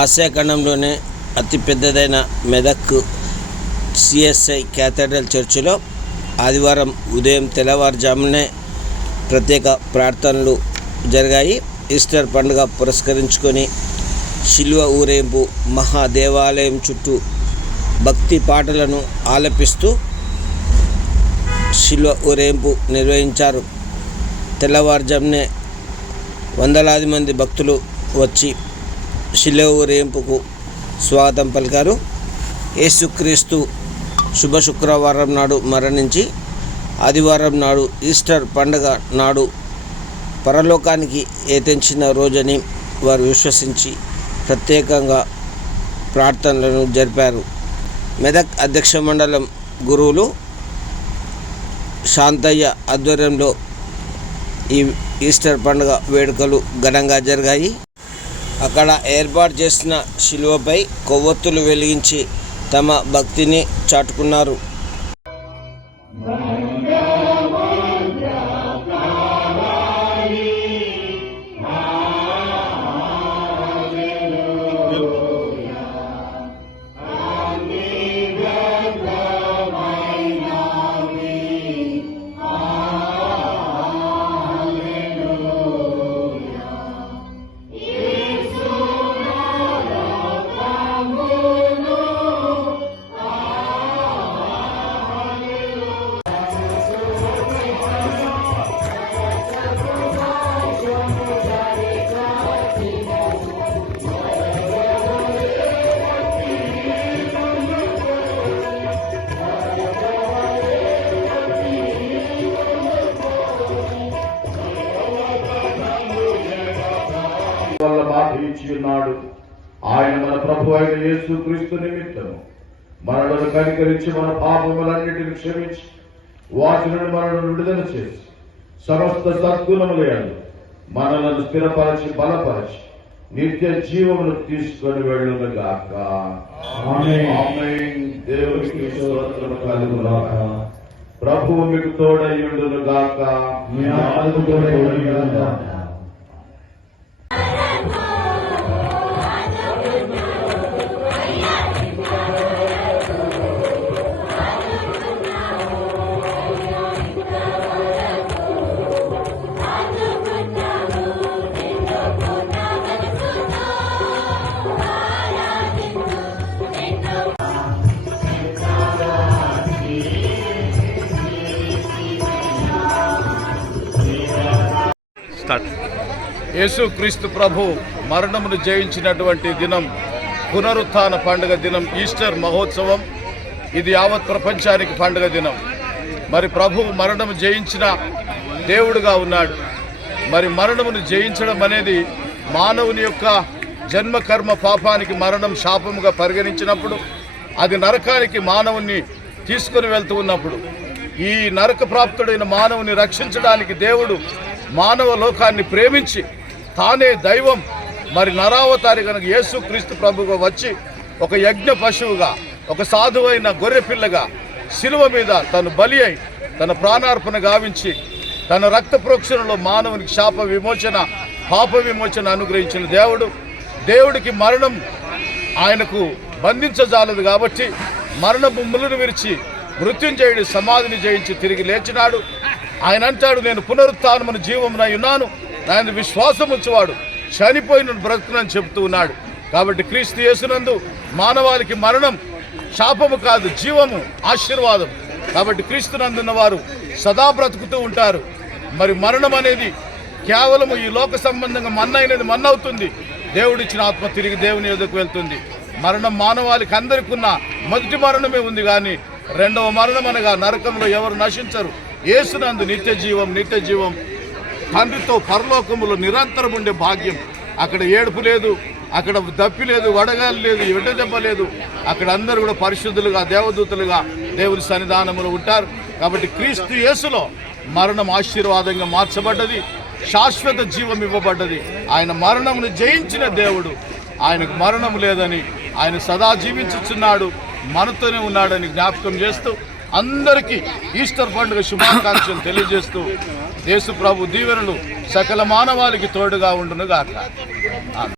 Asia ఖండంలోనే అతిపెద్దదైన Medak CSI cathedral చర్చిలో ఆదివారం ఉదయం తెల్లవారుజామునే ప్రత్యేక ప్రార్థనలు జరిగాయి. ఈస్టర్ పండుగ పురస్కరించుకొని శిలువ ఊరేంపు మహాదేవాలయం చుట్టూ భక్తి పాటలను ఆలపిస్తూ శిలువ ఊరేంపు నిర్వహించారు. తెల్లవారుజామునే వందలాది మంది భక్తులు వచ్చి శిలువ ఊరేంపుకు స్వాగతం పలికారు. యేసుక్రీస్తు శుభ శుక్రవారం నాడు మరణించి ఆదివారం నాడు ఈస్టర్ పండుగ నాడు పరలోకానికి ఏతించిన రోజని వారు విశ్వసించి ప్రత్యేకంగా ప్రార్థనలను జరిపారు. మెదక్ అధ్యక్ష మండలం గురువులు శాంతయ్య ఆధ్వర్యంలో ఈ ఈస్టర్ పండుగ వేడుకలు ఘనంగా జరిగాయి. అక్కడ ఏర్పాటు చేసిన శిలువపై కొవ్వొత్తులు వెలిగించి తమ భక్తిని చాటుకున్నారు. ఉన్నాడు. ఆయన మన ప్రభు అయిన యేసుక్రీస్తు నిమిత్తము మనలను కనికరించి మన పాపములన్నిటిని క్షమించి వాటి నుండి మనలను విడుదల చేసి సమస్త సద్గుణములయందు మనలను స్థిరపరచి బలపరచి నిత్య జీవమును తీసుకొని వెళ్ళుగాక. ఆమేన్. దేవునికి స్తోత్రము కలుగుగాక. ప్రభువు మీకు తోడయ్యుండుగాక. మీ ఆత్మకు తోడయ్యుండుగాక. యేసుక్రీస్తు ప్రభు మరణమును జయించినటువంటి దినం, పునరుత్థాన పండుగ దినం, ఈస్టర్ మహోత్సవం. ఇది యావత్ ప్రపంచానికి పండుగ దినం. మరి ప్రభు మరణము జయించిన దేవుడుగా ఉన్నాడు. మరి మరణమును జయించడం అనేది మానవుని యొక్క జన్మ కర్మ పాపానికి మరణం శాపముగా పరిగణించినప్పుడు, అది నరకానికి మానవుని తీసుకుని వెళ్తూ ఉన్నప్పుడు, ఈ నరక ప్రాప్తుడైన మానవుని రక్షించడానికి దేవుడు మానవ లోకాన్ని ప్రేమించి తానే దైవం మరి నరావతారి కనుక యేసుక్రీస్తు ప్రభుగా వచ్చి ఒక యజ్ఞ పశువుగా, ఒక సాధువైన గొర్రె పిల్లగా శిలువ మీద తను బలి అయి తన ప్రాణార్పణ గావించి తన రక్త ప్రోక్షణలో మానవునికి శాప విమోచన, పాప విమోచన అనుగ్రహించిన దేవుడికి మరణం ఆయనకు బంధించజాలదు. కాబట్టి మరణ ముమ్ములను విరిచి మృత్యుంజయుడి సమాధిని జయించి తిరిగి లేచినాడు. ఆయన అంటాడు, నేను పునరుత్థానమును జీవమునై ఉన్నాను, ఆయన విశ్వాసం ఉంచువాడు చనిపోయిన బ్రతుకునని చెబుతూ ఉన్నాడు. కాబట్టి క్రీస్తు యేసునందు మానవాళికి మరణం శాపము కాదు, జీవము, ఆశీర్వాదం. కాబట్టి క్రీస్తునందున్న వారు సదా బ్రతుకుతూ ఉంటారు. మరి మరణం అనేది కేవలము ఈ లోక సంబంధంగా మన్నైనది మన్నవుతుంది. దేవుడిచ్చిన ఆత్మ తిరిగి దేవుని ఎదుకు వెళ్తుంది. మరణం మానవాళికి అందరికీ ఉన్న మొదటి మరణమే ఉంది, కానీ రెండవ మరణం అనగా నరకంలో ఎవరు నశించరు. యేసునందు నిత్య జీవం, తండ్రితో పరలోకములో నిరంతరం ఉండే భాగ్యం. అక్కడ ఏడుపు లేదు, అక్కడ దప్పి లేదు, వడగాలి లేదు, ఎడదెబ్బ లేదు. అక్కడ అందరూ కూడా పరిశుద్ధులుగా, దేవదూతలుగా దేవుని సన్నిధానములో ఉంటారు. కాబట్టి క్రీస్తు యేసులో మరణం ఆశీర్వాదంగా మార్చబడ్డది, శాశ్వత జీవం ఇవ్వబడ్డది. ఆయన మరణమును జయించిన దేవుడు, ఆయనకు మరణం లేదని, ఆయన సదా జీవించుచున్నాడు, మనతోనే ఉన్నాడని జ్ఞాపకం చేస్తూ అందరికీ ఈస్టర్ పండుగ శుభాకాంక్షలు తెలియజేస్తూ యేసు ప్రభు దీవెనలు సకల మానవాళికి తోడుగా ఉండును గాక.